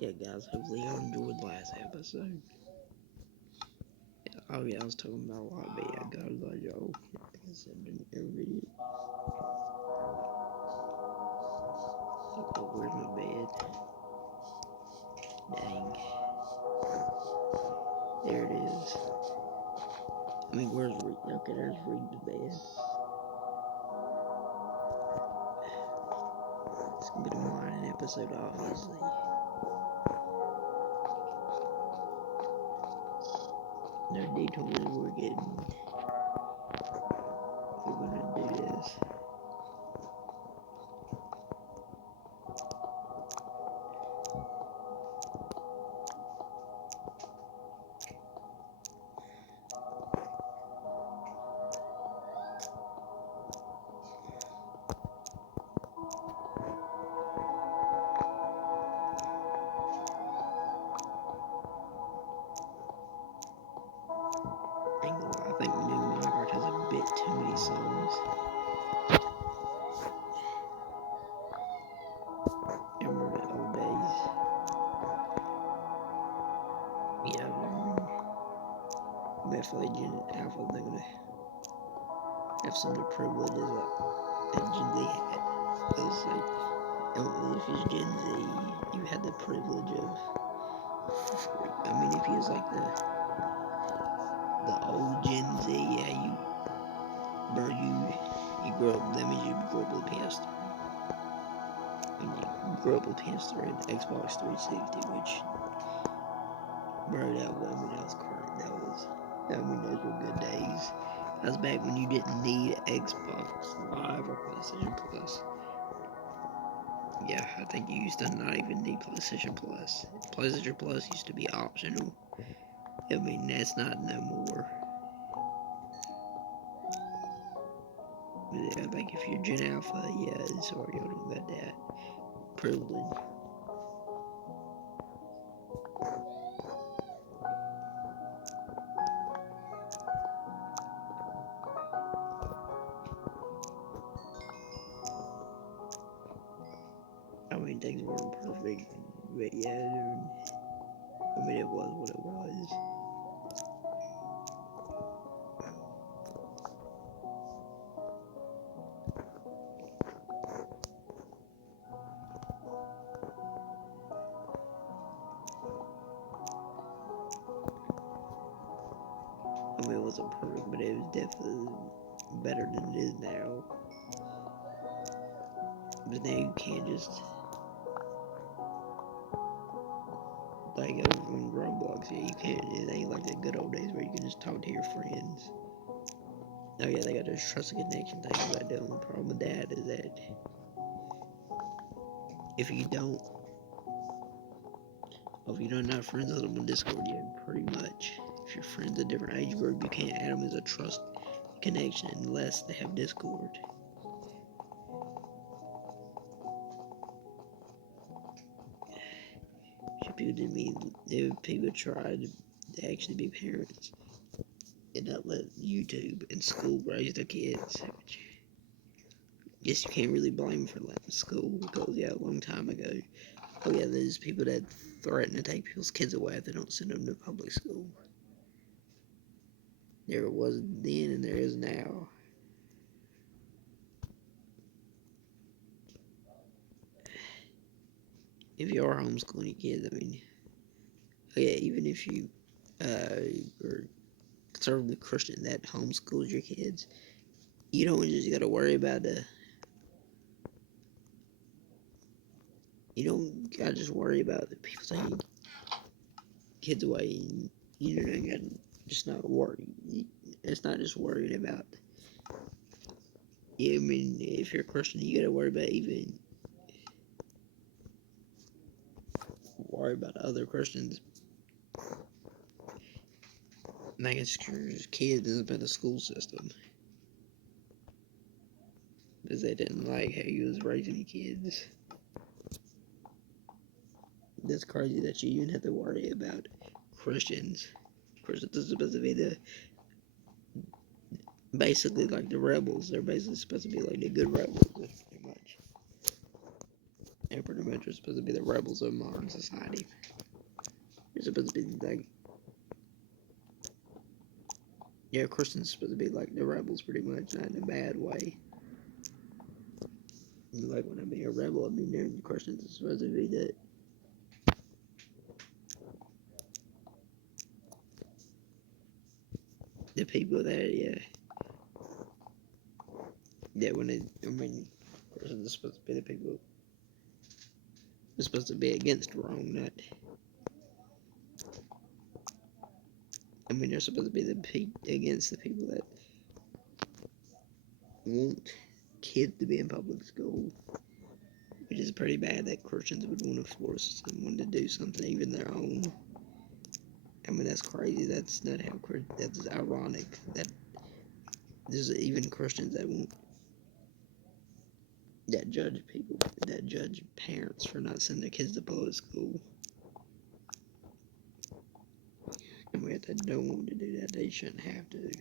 Yeah, guys, hopefully y'all enjoyed last episode. Oh yeah, I was talking about a lot, but yeah, God, like y'all, like I said in every video. Oh, where's my bed? Dang. There it is. I mean, where's Reed? Okay, there's Reed's bed. It's gonna be the mining episode, obviously. No detours we're getting. We're gonna do this. I think new Minecraft has a bit too many songs. I remember the old days. Yeah, definitely Gen Alpha, they're gonna have some of the privileges that Gen Z had. It was like, if you're Gen Z, you had the privilege of, I mean, if you was like the old Gen Z, yeah, you grew up, that means you grew up with PS3. And you grew up with PS3 and Xbox 360, which, bro, that was current. Those were good days. That was back when you didn't need Xbox Live or PlayStation Plus. Yeah, I think you used to not even need PlayStation Plus. PlayStation Plus used to be optional. I mean, that's not no more. I think if you're Gen Alpha, yeah, sorry, y'all don't got that privilege. I mean, things weren't perfect, but yeah, I mean, it was what it was. I mean, it wasn't perfect, but it was definitely better than it is now. But now you can't just, like, on Roblox, yeah, you can't, it ain't like the good old days where you can just talk to your friends. Oh yeah, they got this trusted connection thing, but the only problem with that is that if you don't, well, if you're not friends with them on Discord yet, pretty much, if you're friends of a different age group, you can't add them as a trust connection unless they have Discord. People didn't mean, people tried to actually be parents and not let YouTube and school raise their kids. Which, guess you can't really blame them for letting school, because yeah, a long time ago, oh yeah, there's people that threaten to take people's kids away if they don't send them to public school. There was then and there is now. If you are homeschooling your kids, I mean, yeah, even if you are conservatively Christian that homeschools your kids, you don't just gotta worry about you don't gotta just worry about the people taking kids away. And you don't gotta just not worry. It's not just worrying about. Yeah, I mean, if you're a Christian, you gotta worry about other Christians making sure kids end up in the school system because they didn't like how you was raising your kids. That's crazy that you even have to worry about Christians. Christians are supposed to be basically like the rebels. They're basically supposed to be like the good rebels, pretty much. Yeah, pretty much are supposed to be the rebels of modern society. You're supposed to be like, yeah, Christians are supposed to be like the rebels, pretty much, not in a bad way. Like when I mean a rebel, I mean the Christians are supposed to be the people that when I mean Christians are supposed to be the people are supposed to be against Rome, not. I mean they're supposed to be against the people that want kids to be in public school, which is pretty bad that Christians would want to force someone to do something, even their own. I mean, that's crazy. That's not how. That's ironic that there's even Christians that won't judge people, that judge parents for not sending their kids to public school. I mean, if they don't want to do that, they shouldn't have to.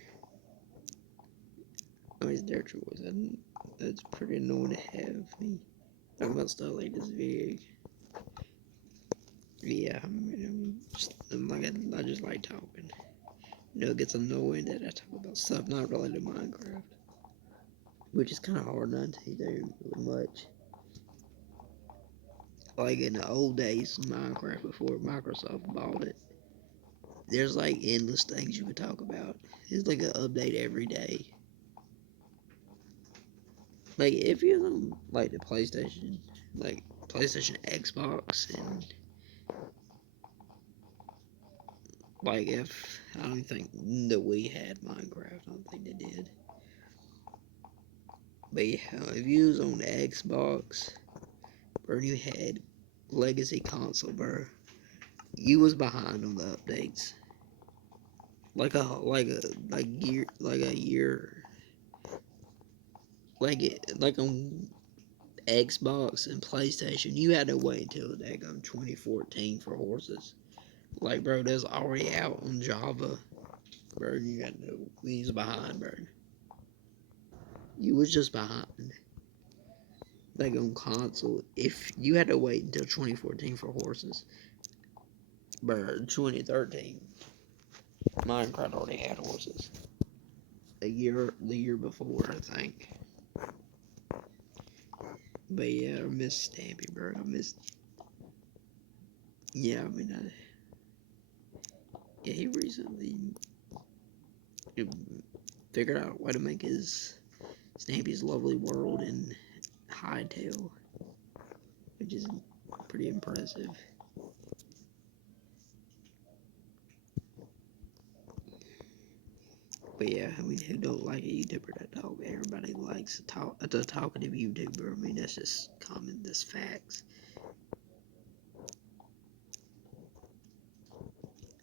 I mean, it's their choice. That's pretty annoying to have me talking about stuff like this. Yeah, I just like talking. It gets annoying that I talk about stuff not related to Minecraft, which is kind of hard not to do really much. Like in the old days, Minecraft before Microsoft bought it, there's like endless things you could talk about. It's like an update every day. Like if you're on like the PlayStation, like PlayStation, Xbox, and like if I don't think that we had Minecraft, I don't think they did. But yeah, if you was on the Xbox or you had legacy console, bro, you was behind on the updates. Like a year like on Xbox and PlayStation, you had to wait until that 2014 for horses. Like, bro, that's already out on Java. Bro, you got no, we was behind, bro. You was just behind. Like on console, if you had to wait until 2014 for horses, bro, 2013, Minecraft already had horses. The year before, I think. But yeah, I miss Stampy, bro. Yeah, I mean, yeah, he recently figured out a way to make his Stampy's Lovely World in Hightail, which is pretty impressive. But yeah, I mean, who don't like a YouTuber that talk? Everybody likes a talkative YouTuber. I mean, that's just common, that's facts.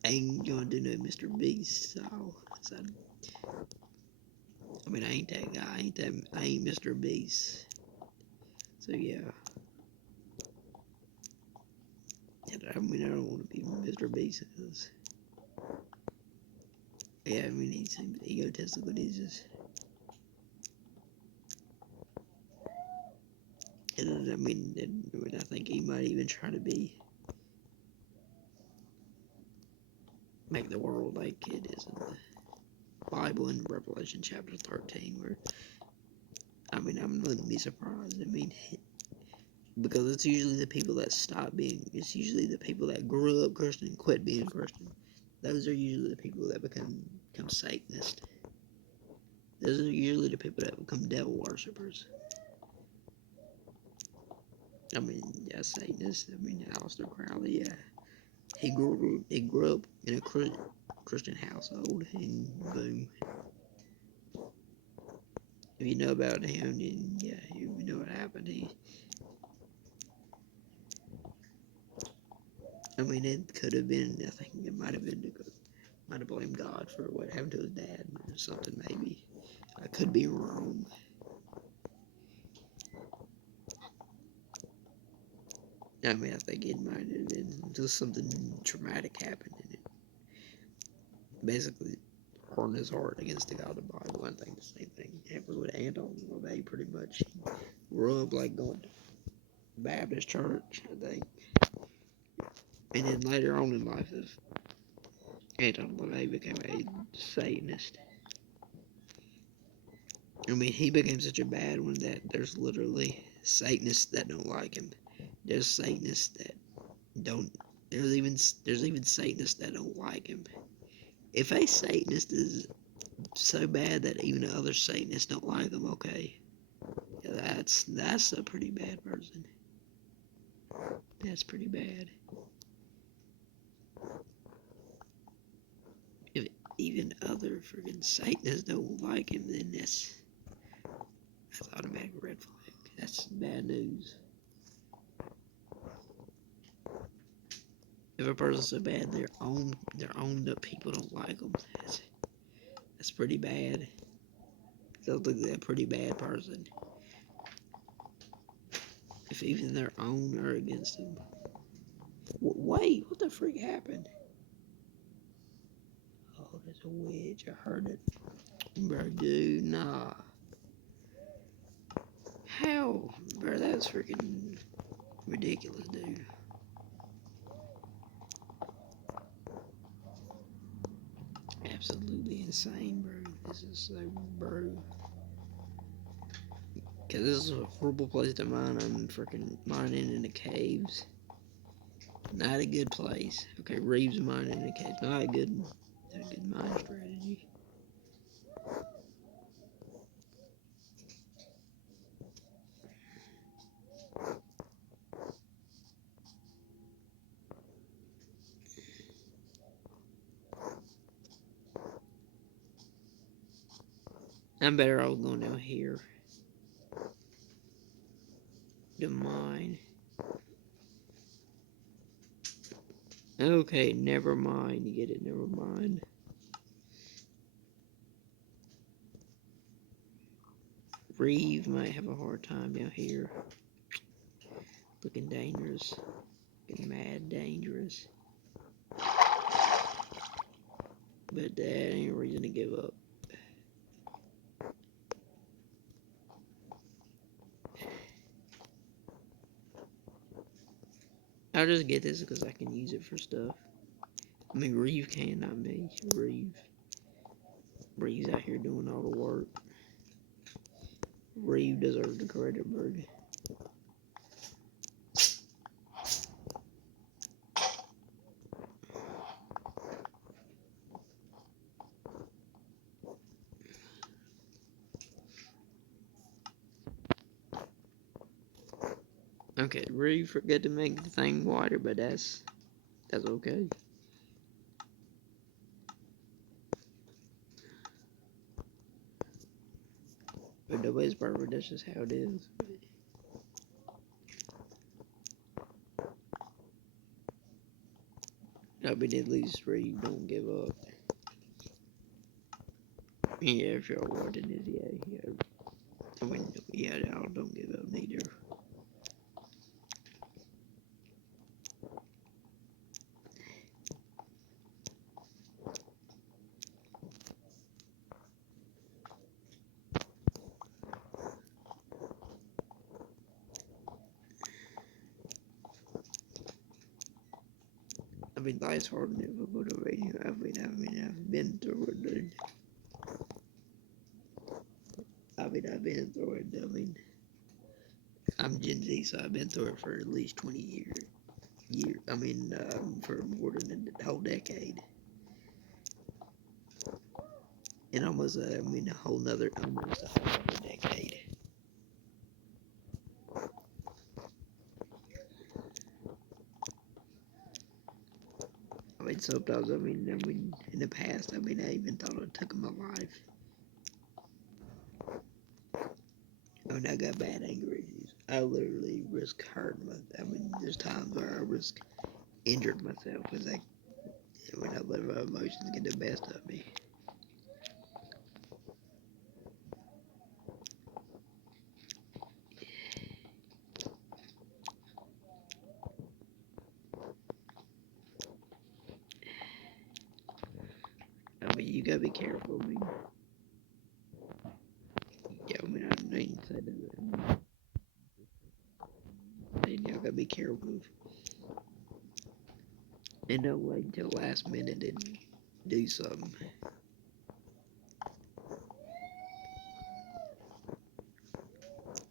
I ain't gonna do no Mr. Beast style. I mean, I ain't that guy. I ain't Mr. Beast. So yeah. I mean, I don't want to be Mr. Beast. Yeah, I mean, he seems egotistical. He's just. And I mean, I think he might even try to make the world like it is in the Bible in Revelation chapter 13, where, I mean, I wouldn't be surprised. I mean, because it's usually the people that it's usually the people that grew up Christian and quit being Christian. Those are usually the people that become Satanist. Those are usually the people that become devil worshippers. I mean, yeah, Satanist. I mean, Aleister Crowley, yeah. He grew up in a Christian household, and boom. If you know about him, then yeah, you know what happened. I mean, it could have been. I think it might have blamed God for what happened to his dad or something. Maybe I could be wrong. I mean, I think it might have been just something traumatic happened, and it basically hardened his heart against the God of the Bible. I think the same thing happened with Anton LaVey, pretty much. He grew up like going Baptist church, I think. And then later on in life, Anton LaVey became a Satanist. I mean, he became such a bad one that there's literally Satanists that don't like him. There's Satanists that don't. There's even Satanists that don't like him. If a Satanist is so bad that even the other Satanists don't like him, okay, yeah, that's a pretty bad person. That's pretty bad. If even other freaking Satanists don't like him, then that's automatic red flag. That's bad news. If a person's so bad, their own people don't like them. That's pretty bad. They'll look like a pretty bad person. If even their own are against them. Wait, what the freak happened? Oh, there's a witch. I heard it. Bro, dude, nah. How? Bro, that's freaking ridiculous, dude. Absolutely insane, bro. This is so, bro. Cause this is a horrible place to mine. I'm freaking mining in the caves. Not a good place. Okay, Reeves mining in the caves. Not a good mine strategy. I'm better off going down here to mine. Okay, never mind. You get it, never mind. Reeve might have a hard time down here. Looking dangerous. Looking mad dangerous. But that ain't a reason to give up. I'll just get this because I can use it for stuff. I mean, Reeve can, not me. Reeve's out here doing all the work. Reeve deserves the credit, bro. Okay, Reeve forgot to make the thing wider, but that's okay. But nobody's perfect, that's just how it is. I mean, at least Reeve don't give up. Yeah, if y'all watching this, yeah. I mean, yeah, y'all don't give up neither. I mean, life's hard and difficult already. I've been through it, dude. I've been through it. I mean, I'm Gen Z, so I've been through it for at least 20 years. For more than a whole decade. And almost, almost a whole nother decade. I mean, sometimes, in the past, I even thought I took my life. I got bad anger issues. I literally risk hurting myself. There's times where I risk injured myself because when I let my emotions get the best of me. You gotta be careful. I didn't say that. be careful and don't wait until last minute and do something.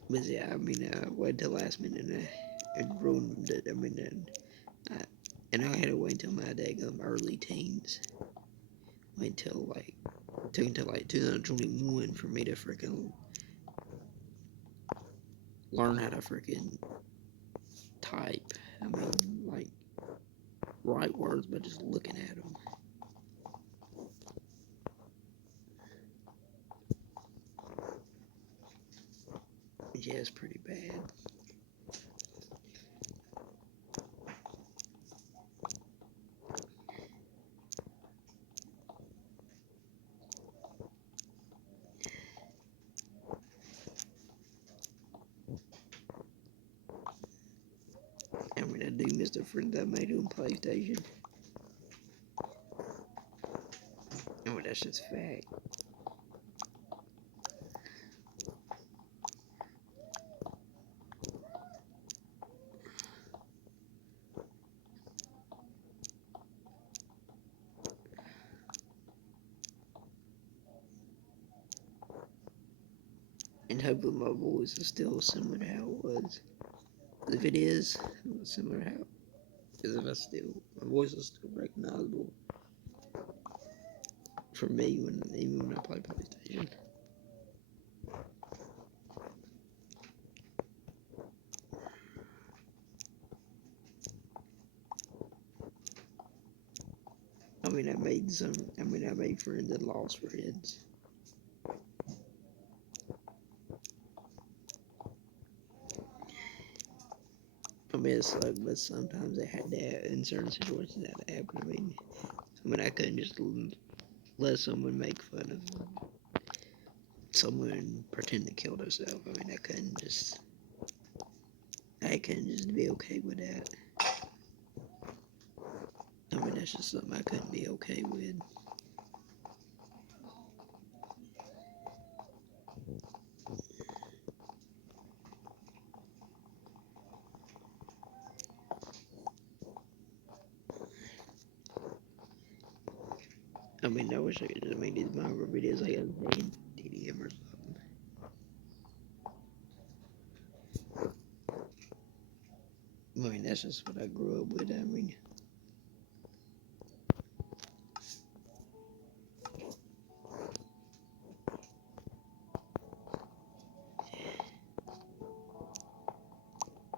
But yeah, I mean, wait till last minute and ruined it. I mean, and I had to wait till my daggum early teens. Wait till took until 2021 for me to freaking learn how to freaking type. I mean, write words by just looking at them. Yeah, it's pretty bad. I mean, I do miss the friends I made on PlayStation. I mean, that's just fact. And hopefully my voice is still similar to how it was. If it is, similar to how, because if my voice is still recognizable for me even when I play PlayStation. I mean, I made friends and lost friends. I mean, it's like, but sometimes I had that in certain situations that happened. I mean, I couldn't just let someone make fun of someone pretend to kill themselves. I mean, I couldn't just be okay with that. I mean, that's just something I couldn't be okay with. I mean, I wish I could just make these Marvel videos like a day in TDM or something. I mean, that's just what I grew up with. I mean,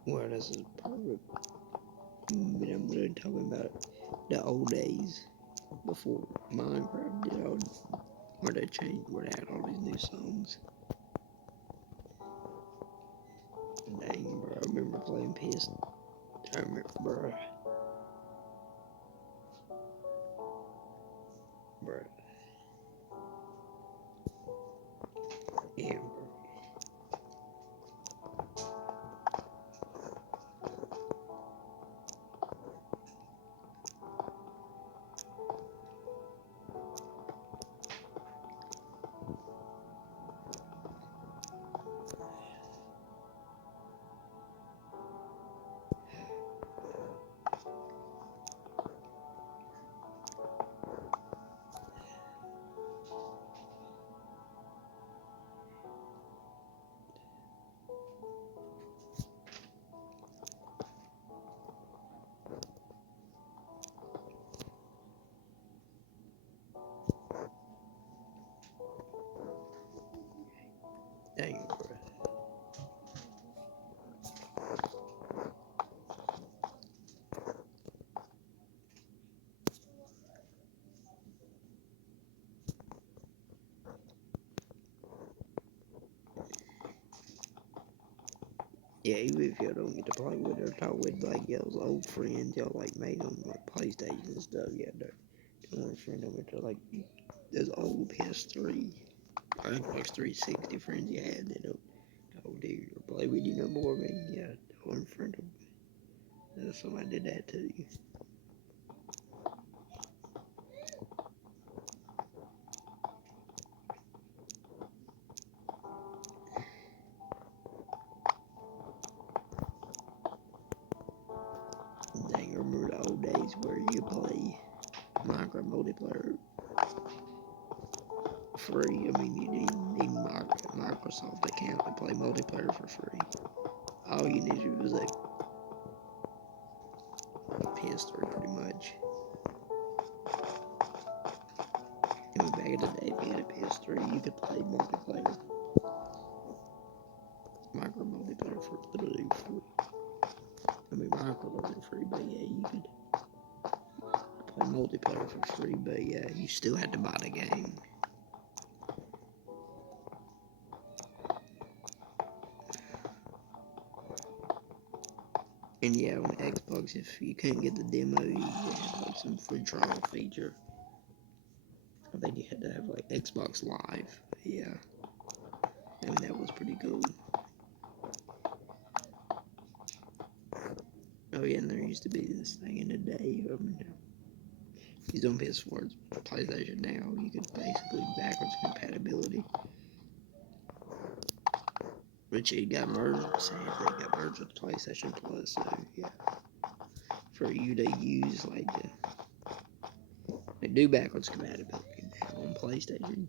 well, this is perfect. But I'm really talking about the old days before Minecraft did all, where they had all these new songs. Dang, bro, I remember playing PS. I remember, bro. Yeah, bro. Dang, bro. Yeah, even if y'all don't get to play with or talk with like y'all's old friends, y'all like made on like PlayStation and stuff, yeah, don't want to friend them with like those old PS3 or Xbox 360 friends you had that don't talk to you or play with you no more. I mean, yeah, don't want to friend them. Somebody did that to you. you could play Minecraft multiplayer free. I mean, you need Microsoft account to play multiplayer for free. All you need to do is a PS3 pretty much. And back in the day, if you had a PS3, you could play multiplayer. Minecraft multiplayer for literally free. I mean, Minecraft wasn't free, but yeah, you could play multiplayer for free, but yeah, you still had to buy the game. And yeah, on Xbox, if you couldn't get the demo, you had like some free trial feature. I think you had to have like Xbox Live. Yeah, I mean that was pretty cool. Oh yeah, and there used to be this thing in the day. You don't PS4, PlayStation now. You could basically backwards compatibility, which it got merged. Sadly, it got merged with PlayStation Plus. So yeah, for you to use like they do backwards compatibility now on PlayStation.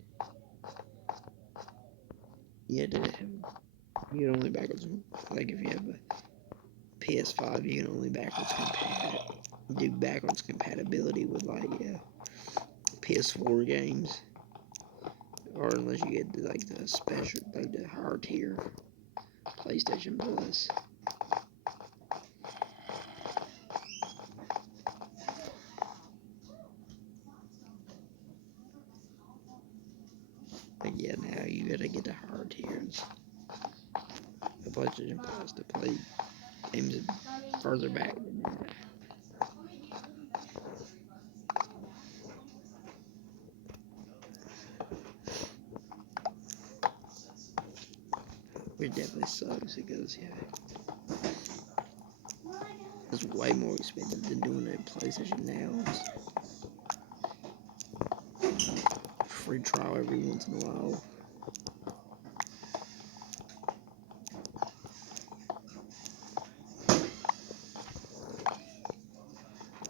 You had to have you can only backwards like if you have a PS5, you can only do backwards compatibility with like PS4 games, or unless you get like the special, like the higher tier PlayStation Plus. But yeah, now you gotta get the higher tiers of PlayStation Plus to play games further back than that. It definitely sucks because yeah, it's way more expensive than doing it PlayStation now. It's free trial every once in a while.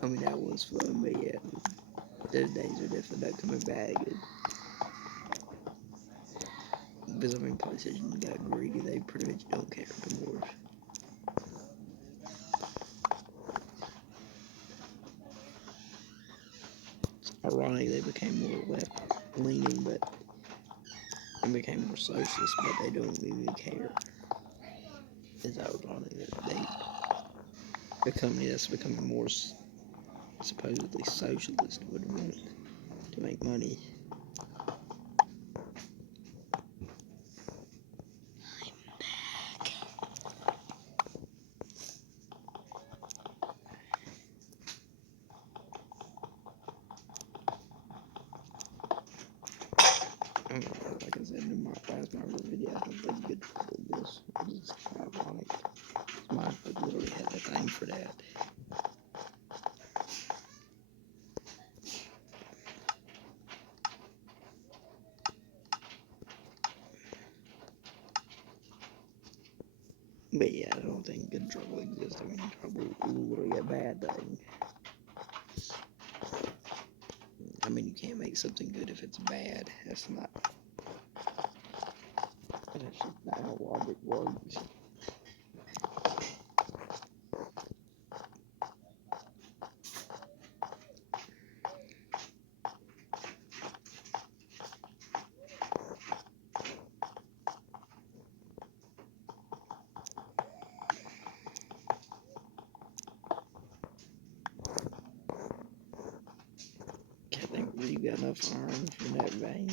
I mean that was fun, but yeah, those days are definitely not coming back. Because I mean PlayStation got greedy, they pretty much don't care anymore. Ironic, they became more left leaning, but they became more socialist, but they don't even care. It's ironic that a company that's becoming more supposedly socialist would want to make money. Like I said in my last Marvel video, I don't think you could pull this. It's kind of ironic. Mine literally had a thing for that. But yeah, I don't think good trouble exists. I mean, trouble is literally a bad thing. I mean, you can't make something good if it's bad. That's just not how logic works. I think you got enough arms in that vein.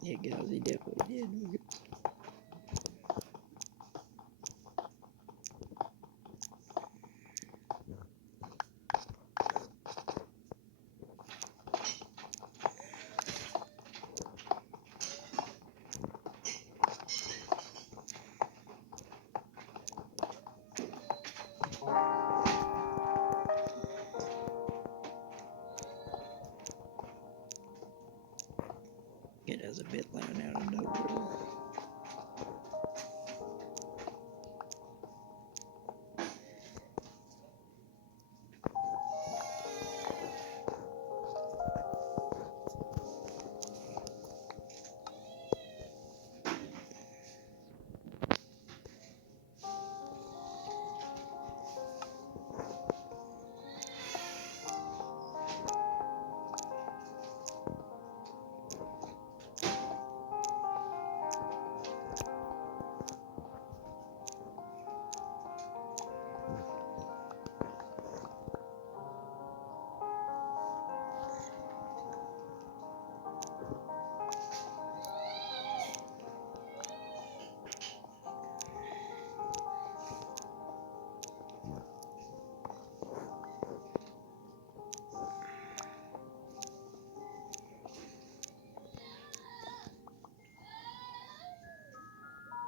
Yeah, guys, he definitely did. It is a bit loud out of nowhere.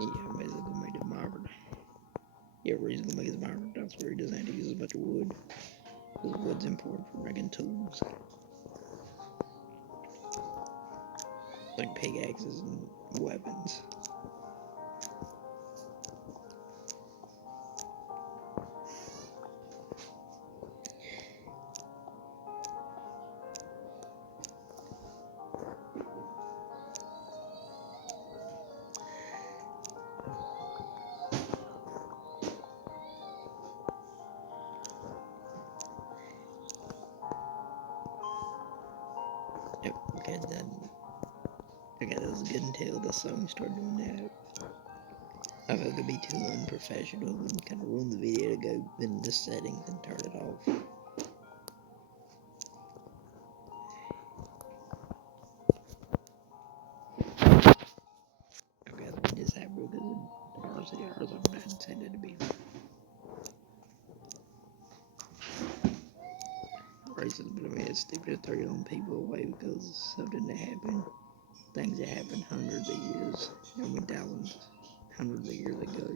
Yeah, maybe they're gonna make it modern. Yeah, where he's gonna make his modern that's where he doesn't have to use a bunch of wood. Because wood's important for making tools. Like pickaxes and weapons. Yep, okay, then. Okay, that was good until the song started doing that. I felt it could be too unprofessional and kind of ruin the video to go in the settings and turn it off. Okay, let me disable because ours are not intended to be racist, but I mean it's stupid to throw your own people away because of something that happened. Things that happened hundreds of years, I mean thousands, hundreds of years ago.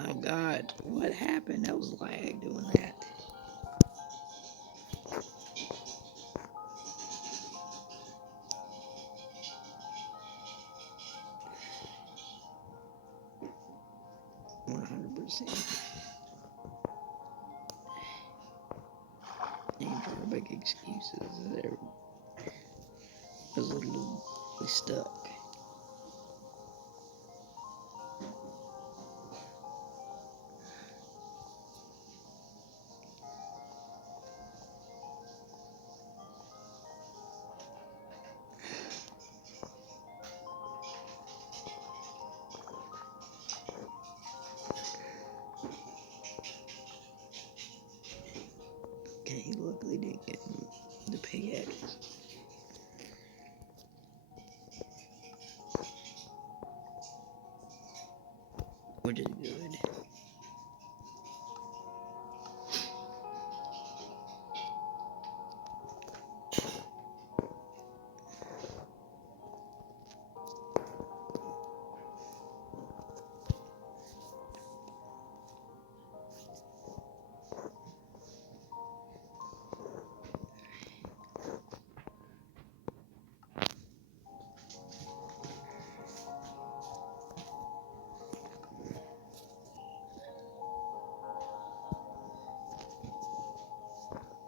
Oh God, what happened? That was lag doing that. %. You can try to make excuses. There was a little stuck. Okay, he luckily didn't get the pickaxe. Which is good.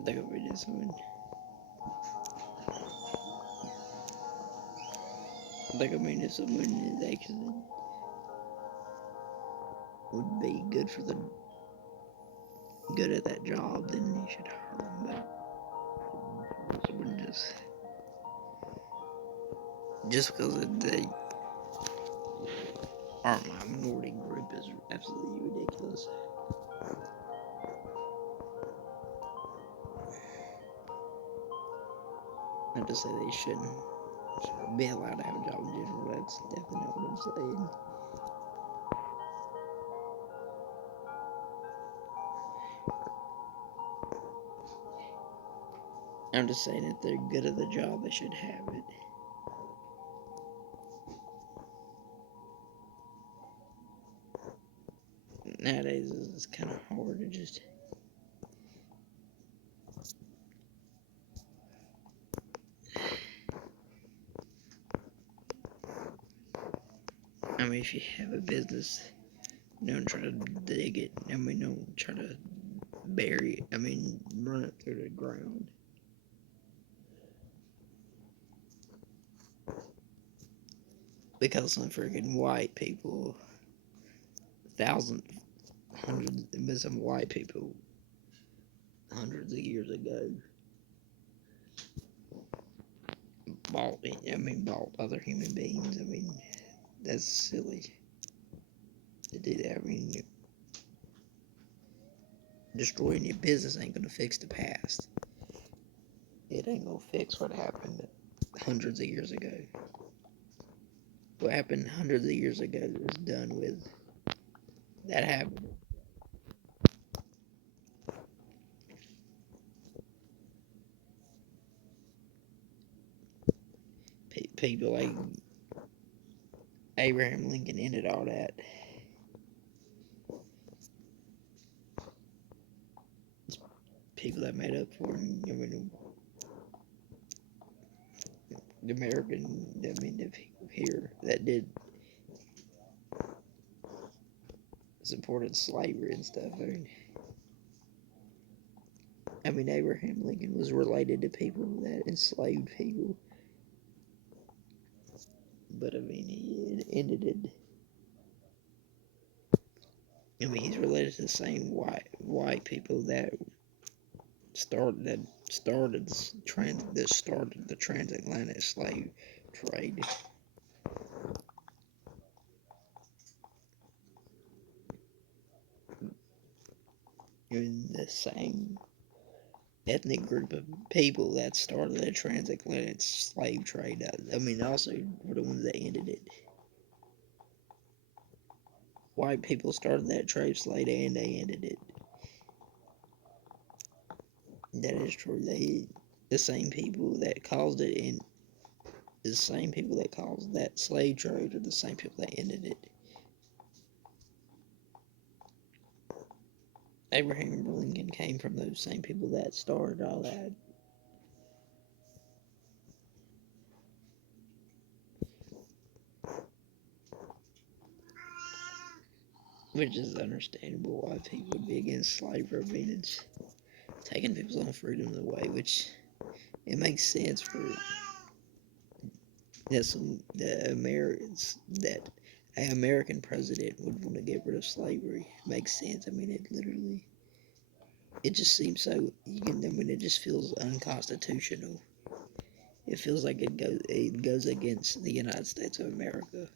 I think I made this one. I think I made this one is actually would be good for the good at that job, then you should hire him. But someone just because they aren't my minority group is absolutely ridiculous. Not to say they shouldn't be allowed to have a job in general. That's definitely not what I'm saying. I'm just saying if they're good at the job, they should have it. Nowadays, it's kind of hard to just. I mean, if you have a business, don't try to dig it. I mean, don't try to bury it. I mean, run it through the ground. Because some freaking white people, thousands, hundreds, but some white people, hundreds of years ago, bought other human beings. I mean, that's silly to do that. I mean, destroying your business ain't gonna fix the past. It ain't gonna fix what happened hundreds of years ago. What happened hundreds of years ago is done with. That happened. People like Abraham Lincoln ended all that. It's people that made up for him. I mean, the people here that did supported slavery and stuff. Abraham Lincoln was related to people that enslaved people, but he ended it. He's related to the same white people that started the transatlantic slave trade. The same ethnic group of people that started the transatlantic slave trade. Also were the ones that ended it. White people started that trade slave and they ended it. That is true. The same people that caused it and the same people that caused that slave trade are the same people that ended it. Abraham Lincoln came from those same people that started all that. Which is understandable why people would be against slavery. It's taking people's own freedom away, which it makes sense for the Americans that an American president would want to get rid of slavery. It makes sense. It just seems so. It just feels unconstitutional. It feels like it goes against the United States of America.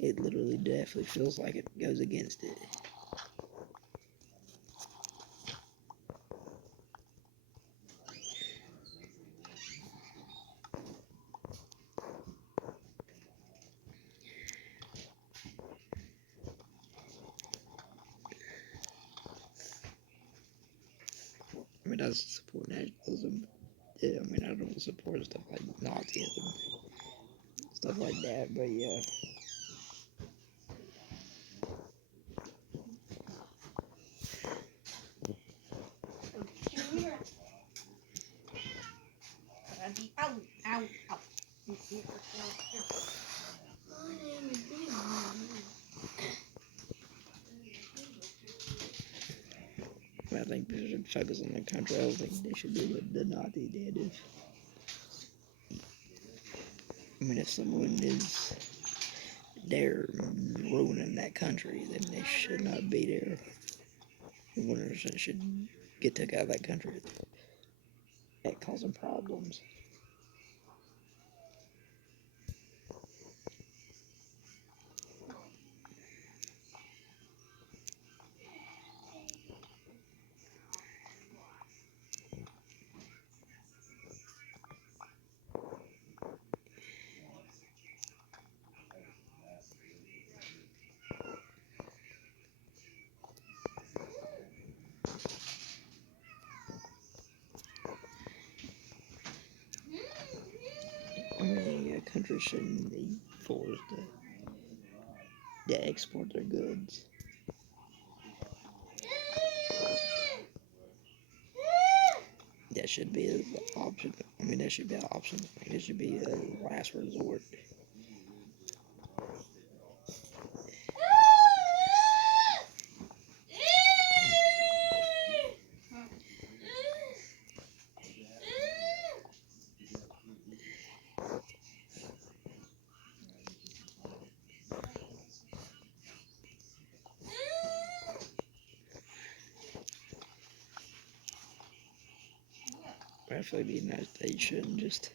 It literally definitely feels like it goes against it. I don't support nationalism. Yeah, I don't support stuff like Nazism, stuff like that. But yeah. I think they should focus on the country. I don't think they should do what the Nazis did. If someone is there ruining that country, then they should not be there. The winners should get took out of that country. That causing problems. countries shouldn't be forced to export their goods. That should be an option. I mean, that should be an option. It should be a last resort. I feel like the United States shouldn't just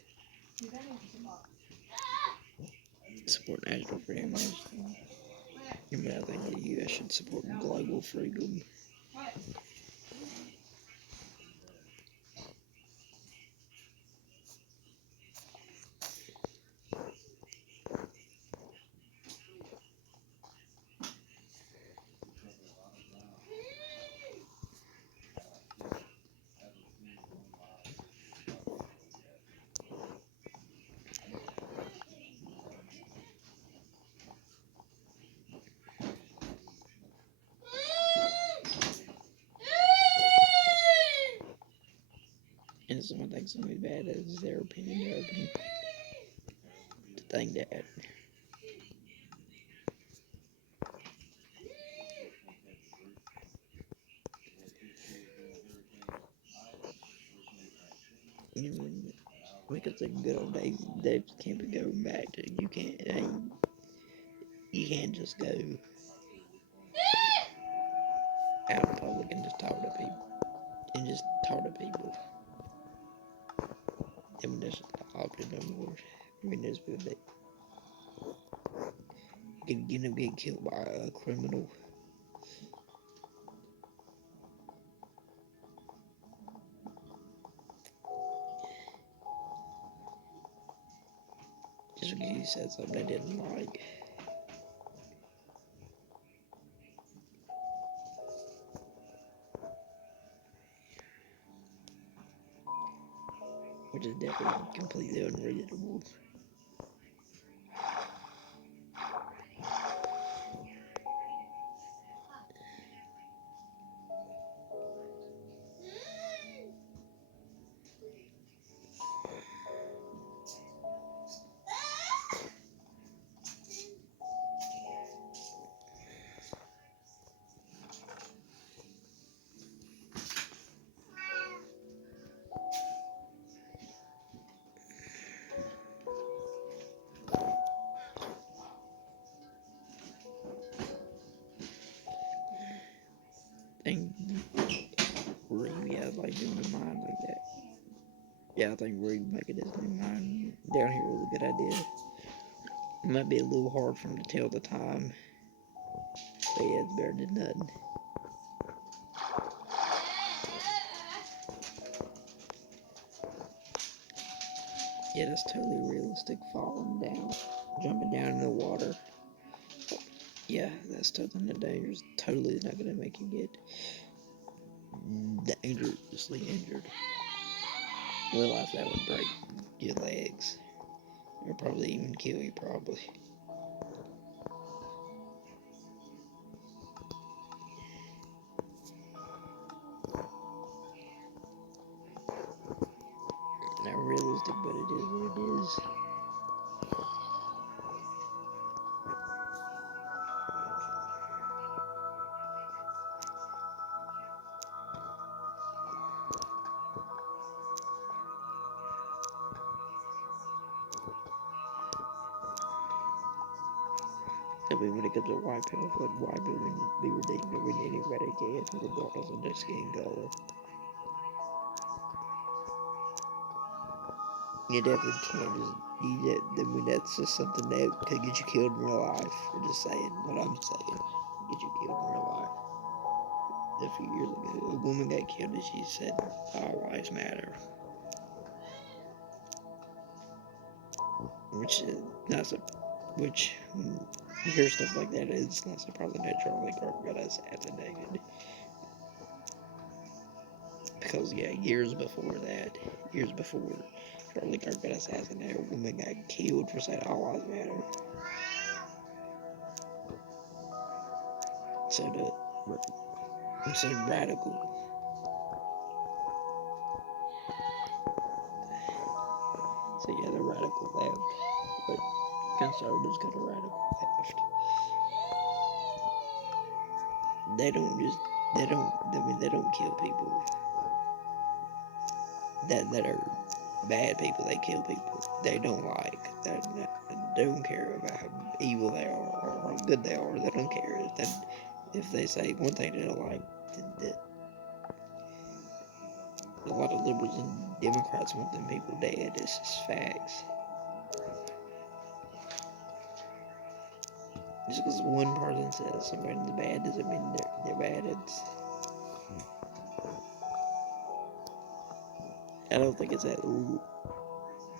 support national freedom. But I think the U.S. should support global freedom. And someone thinks something bad is their opinion. To think that. You know, because the good old days, they can't be going back to. You can't just go out in public and just talk to people. I mean, that's not option no more. I mean, there's people that can get killed by a criminal. Just because he said something they didn't like. Which is definitely completely unreasonable. And Reed, yeah, like doing a mine like that. Yeah, I think Reed making this new mine down here was a good idea. It might be a little hard for him to tell the time, but yeah, it's better than nothing. Yeah, that's totally realistic. Falling down, jumping down in the water. Yeah, that's totally not dangerous. Totally not gonna make you get dangerously injured. Realize that would break your legs, or probably even kill you. Probably. Not realistic, but it is what it is. I mean, when it comes to white people, like white people be ridiculous. We need to eradicate regardless of their skin color. You definitely can't that's just something that could get you killed in real life. For just saying what I'm saying, get you killed in real life. A few years ago, a woman got killed and she said, "All lives matter," which is not so. Which when you hear stuff like that, it's not surprising that Charlie Kirk got assassinated because yeah, years before Charlie Kirk got assassinated, a woman got killed for saying all lives matter. So radical. So yeah, the radical left, but conservatives go to radical left. They don't just they don't kill people that are bad people. They kill people they don't like. They don't care about how evil they are or how good they are. They don't care if they say one thing they don't like. That a lot of liberals and Democrats want them people dead. It's just facts. Just because one person says somebody's bad doesn't mean they're bad. I don't think it's that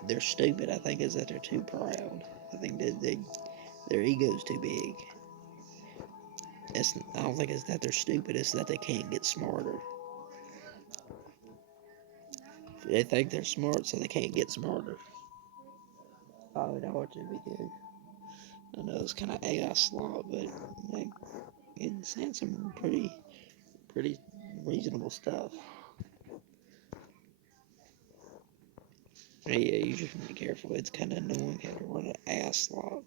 they're stupid. I think it's that they're too proud. I think that their ego's too big. I don't think it's that they're stupid. It's that they can't get smarter. They think they're smart, so they can't get smarter. Oh, I watched a video. I know it's kind of AI slop, but like, it's saying some pretty reasonable stuff. But yeah, you just be careful. It's kind of annoying having to run an ass slop.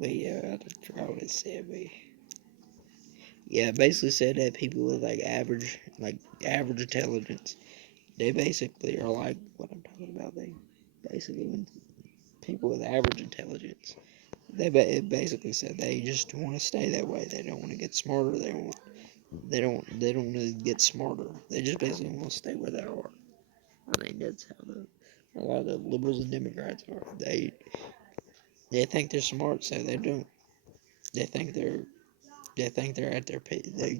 But yeah, I forgot what it said. But yeah, it basically said that people with average intelligence, they basically are like what I'm talking about. They basically when people with average intelligence, it basically said they just want to stay that way. They don't want to get smarter. They don't want to get smarter. They just basically want to stay where they are. I think that's how a lot of the liberals and Democrats are. They think they're smart, so they don't. They think they're at their peak. They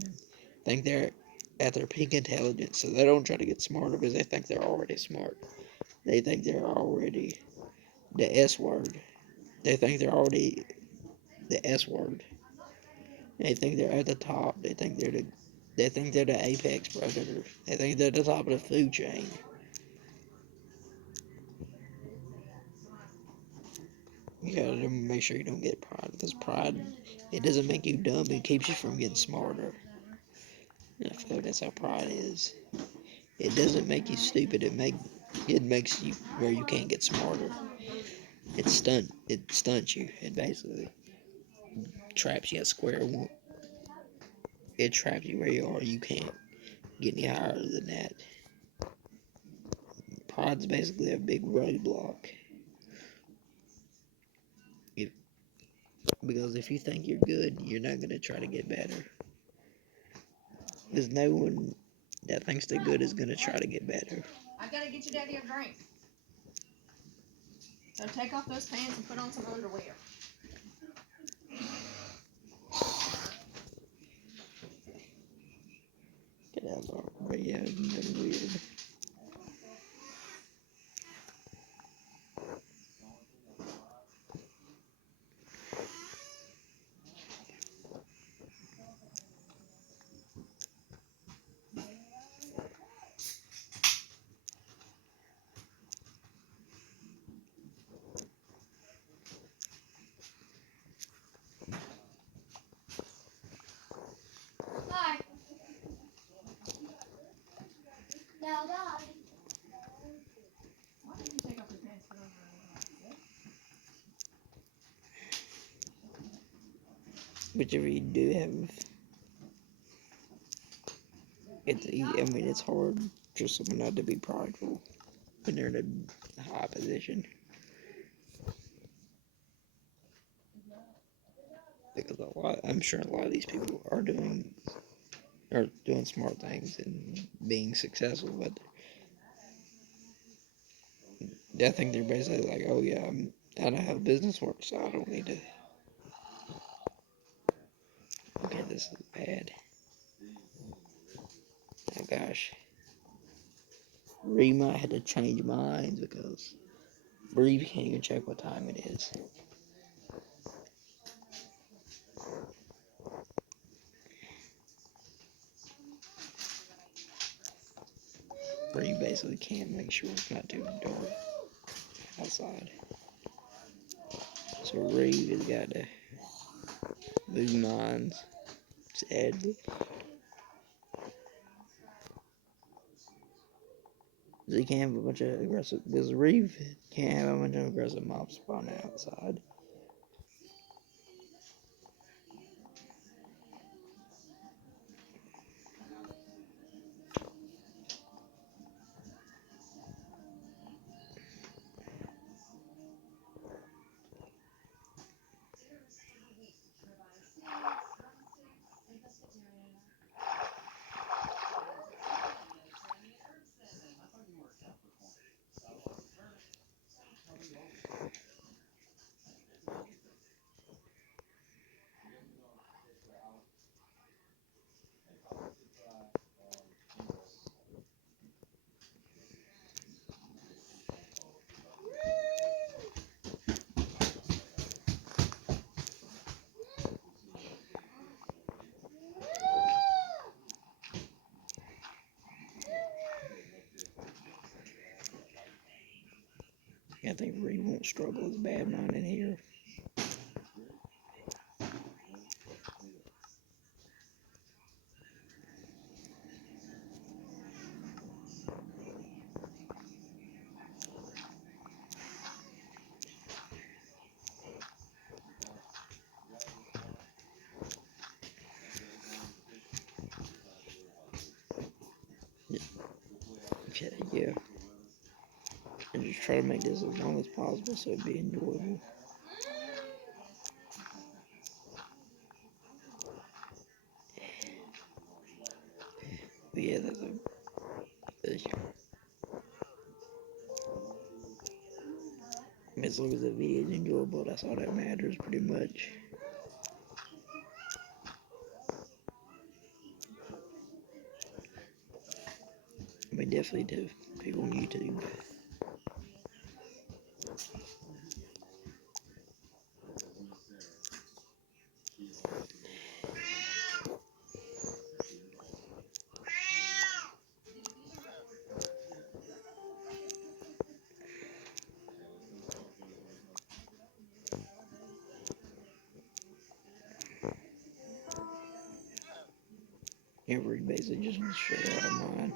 think they're at their peak intelligence, so they don't try to get smarter because they think they're already smart. They think they're already the S word. They think they're already the S word. They think they're at the top. They think they're the apex predator. They think they're at the top of the food chain. You gotta make sure you don't get pride because pride it doesn't make you dumb. It keeps you from getting smarter. And I feel like that's how pride is. It doesn't make you stupid. It makes you where you can't get smarter. It stunts you. It basically traps you at square one. It traps you where you are. You can't get any higher than that. Pride's basically a big roadblock. If, because if you think you're good, you're not gonna try to get better. Because no one that thinks they're good is gonna try to get better. I gotta get your daddy a drink. So take off those pants and put on some underwear. Get out of our way, yeah, weird. Hi. Now, Dad. Why did you take off your pants and underwear? Whichever you do have, it's hard for someone not to be prideful when they're in a high position. Because I'm sure a lot of these people are doing smart things and being successful, but I think they're basically like, oh yeah, I know how business works, so I don't need to. Okay, this is bad. Oh gosh, Bree might have to change minds because Bree can't even check what time it is. where you basically can't make sure it's not too dark outside. So Reeve has got to move mines, sadly. He can't have a bunch of aggressive, because Reeve can't have a bunch of aggressive mobs spawn outside. I think Reeve won't struggle as bad mining here. Yeah. And just try to make this as long as possible so it'd be enjoyable. But yeah, that's as long as the video is enjoyable, that's all that matters pretty much. I mean, definitely to people on YouTube. Every basically just wants to show you how to mine.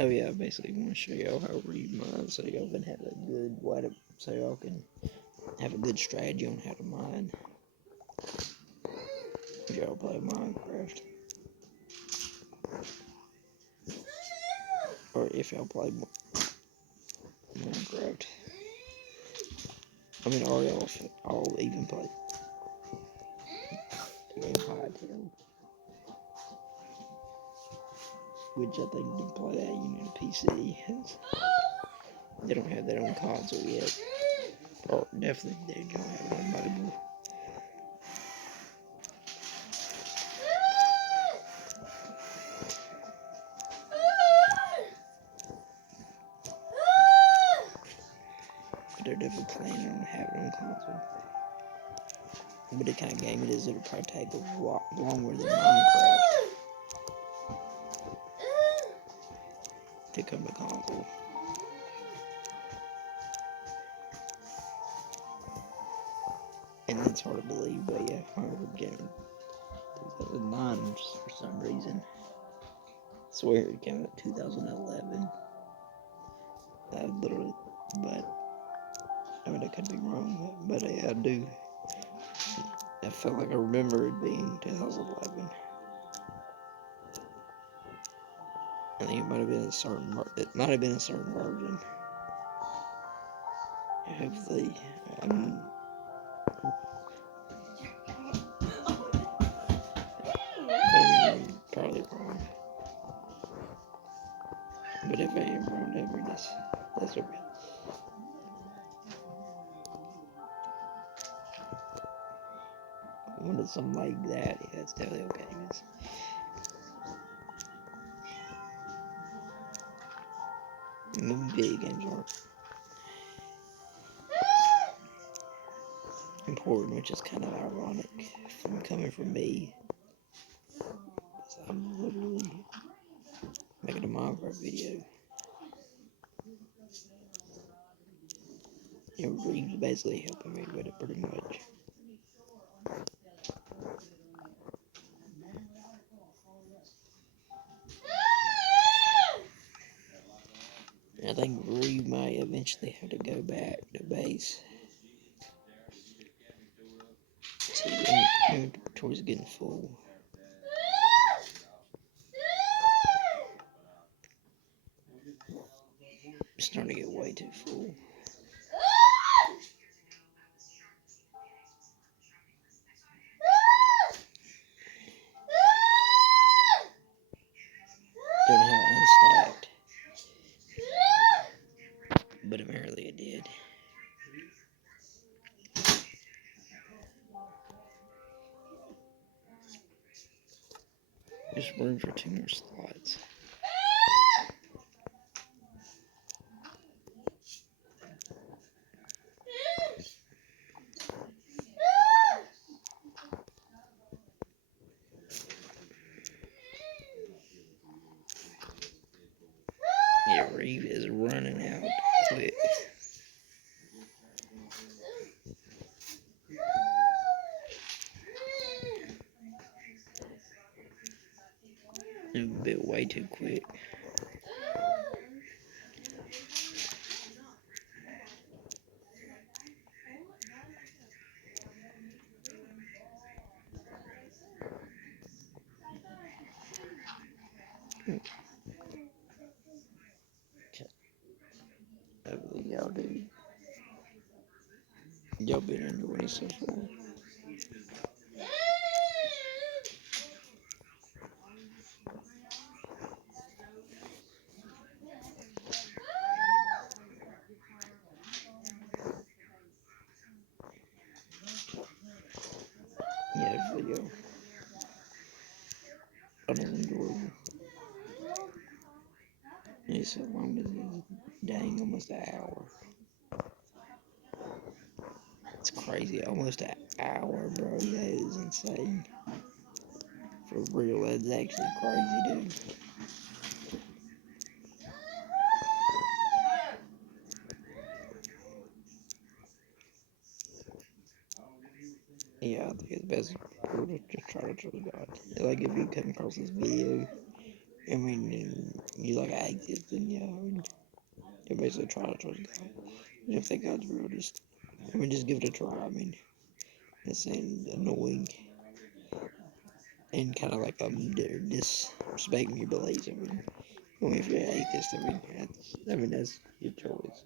Oh yeah, I basically want to show y'all how to read mine so y'all can have a good so y'all can have a good strategy on how to mine. If y'all play Minecraft. Or if y'all play Minecraft. I mean, or I'll even play the game Hightail. Which I think you can play that, you need a PC. They don't have their own console yet. Or definitely they don't have it on mobile. But they're definitely planning on having it on console. But the kind of game it is, it'll probably take a lot longer than Minecraft to come to console. And it's hard to believe, but yeah, Harvard came in 2009 for some reason. I swear it came out 2011. Literally, but I mean, I could be wrong, but yeah, I do. I felt like I remember it being 2011. I think it might have been a certain version. Hopefully, probably wrong. But if I am wrong, that's okay. When it's something like that, yeah, it's definitely okay. Video games aren't important, which is kind of ironic coming from me. I'm literally making a Minecraft video. And Reeves basically helping me with it pretty much. I think Reeve might eventually have to go back to base. See, inventory's getting full. It's starting to get way too full. Don't know how it unstacked, but apparently it did. Just room for 2 more slots. Yeah, Reeve is running out quick. A bit way too quick. I believe y'all do. Y'all been enjoying it so far. Yeah, this video. I don't enjoy it. It's so long as it's dang almost an hour. It's crazy, almost an hour, bro. That is insane. For real, that's actually crazy, dude. Yeah, I think it's best to just try to trust God. Like, if you come across this video, I mean, and you like atheist, then yeah, I mean, you basically try to trust God. And if that God's real, just give it a try. I mean, it's annoying and kind of like disrespecting your beliefs. I mean, if you're an atheist, that's your choice.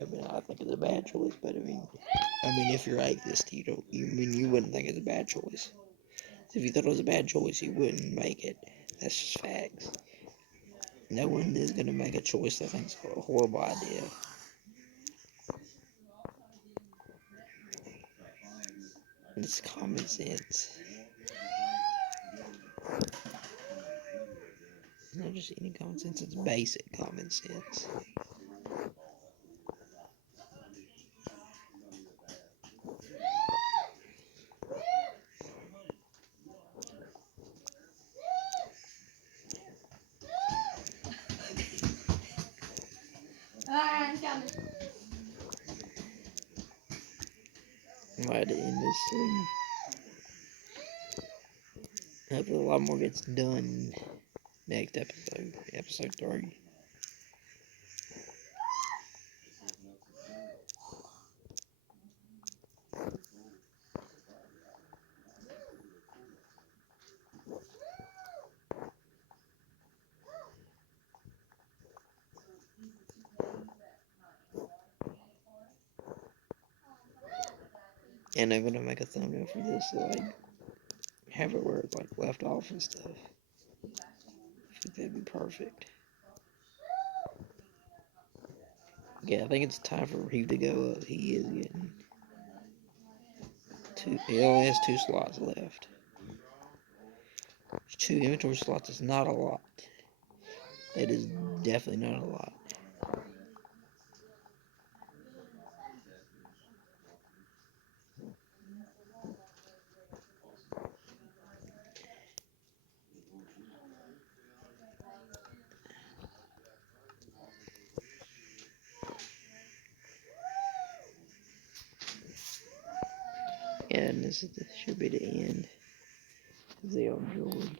I mean, I think it's a bad choice, but I mean, if you're atheist, you wouldn't think it's a bad choice. If you thought it was a bad choice, you wouldn't make it. That's just facts. No one is gonna make a choice that thinks it's a horrible idea. It's common sense. It's not just any common sense, it's basic common sense. I'm coming. I'm about to end this soon. Hopefully a lot more gets done next episode 3. And I'm gonna make a thumbnail for this, so like have it where it's like left off and stuff. I think that'd be perfect. Yeah, I think it's time for Reeve to go up. He is getting he only has 2 slots left. 2 inventory slots is not a lot. That is definitely not a lot. And this should be the end. They all enjoyed.